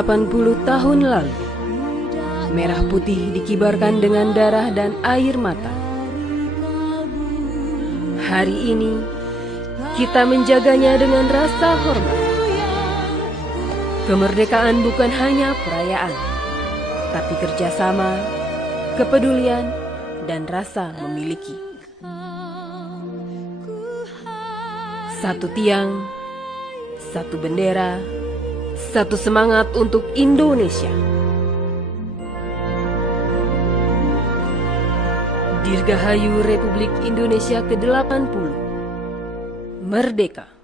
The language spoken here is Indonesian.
80 tahun lalu, merah putih dikibarkan dengan darah dan air mata. Hari ini, kita menjaganya dengan rasa hormat. Kemerdekaan bukan hanya perayaan, tapi kerjasama, kepedulian, dan rasa memiliki. Satu tiang, satu bendera, satu semangat untuk Indonesia. Dirgahayu Republik Indonesia ke-80. Merdeka!